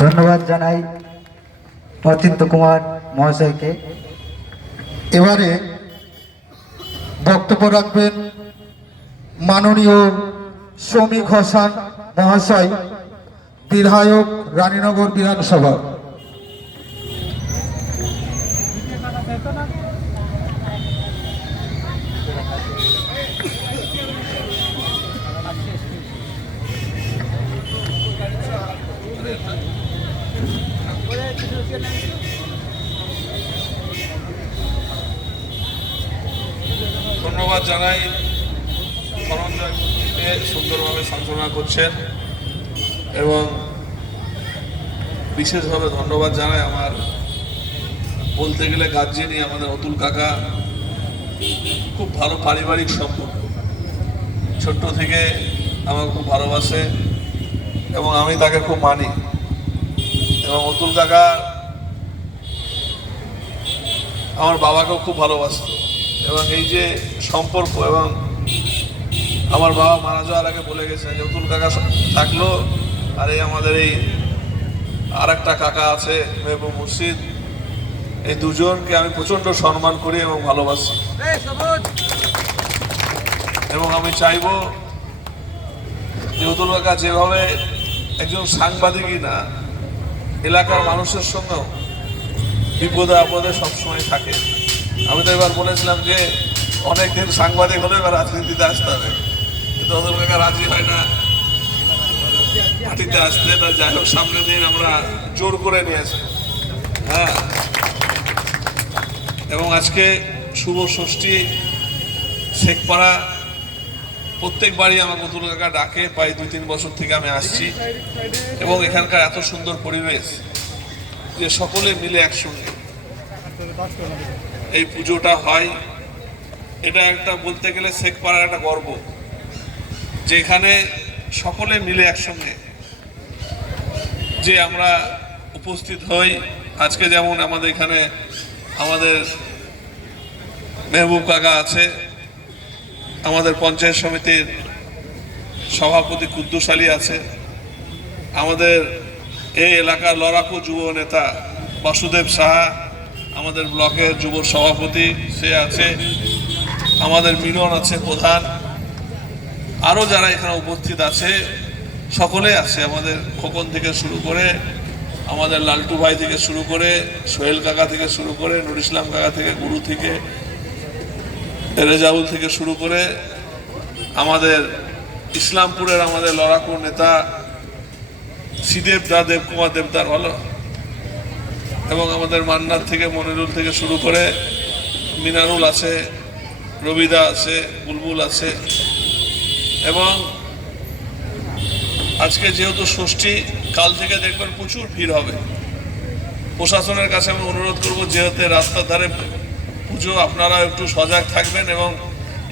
ধন্যবাদ জানাই অচিন্ত কুমার মহাশয়কে। এবারে বক্তব্য রাখবেন মাননীয় শ্রমিক হাসান মহাশয়, বিধায়ক রানীনগর বিধানসভা। ধন্যবাদ জানাই। ধনঞ্জয়কে সুন্দরভাবে সঞ্চালনা করছেন এবং বিশেষভাবে ধন্যবাদ জানাই আমার বলতে গেলে গার্জেনই আমাদের অতুল কাকা। খুব ভালো পারিবারিক সম্পর্ক। ছোট্ট থেকে আমার খুব ভালোবাসে এবং আমি তাকে খুব মানি। এবং অতুল কাকা আমার বাবাকেও খুব ভালোবাসতো। এবং এই যে সম্পর্ক এবং আমার বাবা মারা যাওয়ার আগে বলে গেছে যে অতুল কাকা থাকল আর এই আমাদের এই আর একটা কাকা আছে মেহবুব মুর্শিদ। এই দুজনকে আমি প্রচণ্ড সম্মান করি এবং ভালোবাসি। এবং আমি চাইব যে অতুল কাকা যেভাবে একজন সাংবাদিকই না এলাকার মানুষের সঙ্গেও বিপদে আপদে সবসময় থাকে। আমি তো এবার বলেছিলাম যে, অনেকদিন সাংবাদিক হলে এবার রাজনীতিতে আসতে হবে। কিন্তু ওদের কাকা রাজি হয় না। মাটিতে আসতে, তা যাই হোক, সামনে দিন আমরা জোর করে নিয়েছি হ্যাঁ। এবং আজকে শুভ ষষ্ঠী, শেখপাড়া প্রত্যেক বাড়ি আমার অতুল কাকা ডাকে। প্রায় দুই তিন বছর থেকে আমি আসছি। এবং এখানকার এত সুন্দর পরিবেশ যে সকলে মিলে একসঙ্গে এই পুজোটা হয়। এটা একটা বলতে গেলে শেখ পাড়ার একটা গর্ব, যেখানে সকলে মিলে একসঙ্গে যে আমরা উপস্থিত হই। আজকে যেমন আমাদের এখানে আমাদের মেহবুব কাকা আছে, আমাদের পঞ্চায়েত সমিতির সভাপতি কুদ্দুস আলী আছে, আমাদের এই এলাকার লড়াকু যুব নেতা বাসুদেব সাহা, আমাদের ব্লকের যুব সভাপতি সে আছে, আমাদের মিলন আছে প্রধান, আরও যারা এখানে উপস্থিত আছে, সকলে আছে আমাদের খোকন থেকে শুরু করে, আমাদের লালটু ভাই থেকে শুরু করে, সোহেল কাকা থেকে শুরু করে, নুর ইসলাম কাকা থেকে, গুরু থেকে, রেজাউল থেকে শুরু করে, আমাদের ইসলামপুরের আমাদের লড়াকু নেতা শ্রীদেব দা দেবকুমার দেবদার ভালো এবং আমাদের মান্নার থেকে, মনিরুল থেকে শুরু করে মিনারুল আছে, রবিদা আছে, বুলবুল আছে। এবং আজকে যেহেতু ষষ্ঠী, কাল থেকে দেখবেন প্রচুর ভিড় হবে। প্রশাসনের কাছে আমি অনুরোধ করব, যেহেতু রাস্তার ধারে পুজো আপনারা একটু সজাগ থাকবেন এবং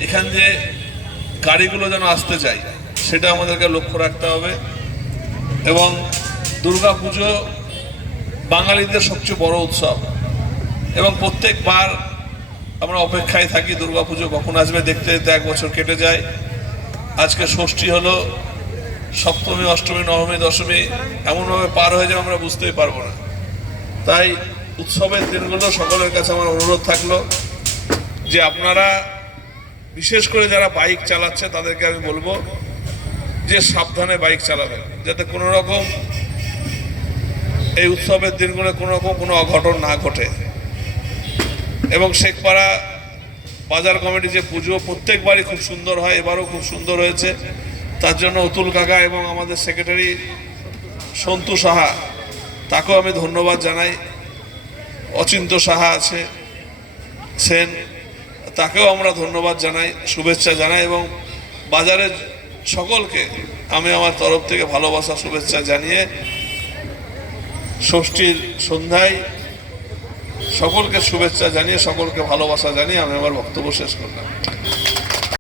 এখান দিয়ে গাড়িগুলো যেন আসতে চাই সেটা আমাদেরকে লক্ষ্য রাখতে হবে। এবং দুর্গা পুজো বাঙালিদের সবচেয়ে বড় উৎসব। এবং প্রত্যেকবার আমরা অপেক্ষায় থাকি দুর্গা পুজো কখন আসবে, দেখতে দেখতে এক বছর কেটে যায়। আজকে ষষ্ঠী হলো, সপ্তমী, অষ্টমী, নবমী, দশমী, এমনভাবে পার হয়ে যাবে আমরা বুঝতেই পারব না। তাই উৎসবের দিনগুলো সকলের কাছে আমার অনুরোধ থাকল যে আপনারা, বিশেষ করে যারা বাইক চালাচ্ছে, তাদেরকে আমি বলব যে সাবধানে বাইক চালাবেন যাতে কোনো রকম এই উৎসবের দিনগুলো কোনো রকম কোনো অঘটন না ঘটে। এবং শেখপাড়া বাজার কমিটি যে পুজো প্রত্যেকবারই খুব সুন্দর হয়, এবারও খুব সুন্দর হয়েছে। তার জন্য অতুল কাকা এবং আমাদের সেক্রেটারি সন্তু সাহা, তাকেও আমি ধন্যবাদ জানাই। অচিন্ত সাহা আছে, সেন, তাকেও আমরা ধন্যবাদ জানাই, শুভেচ্ছা জানাই এবং বাজারের সকলকে আমি আমার তরফ থেকে ভালোবাসা, শুভেচ্ছা জানিয়ে ষষ্ঠীর সন্ধ্যায় সকলকে শুভেচ্ছা জানিয়ে, সকলকে ভালোবাসা জানিয়ে আমি আমার বক্তব্য শেষ করলাম।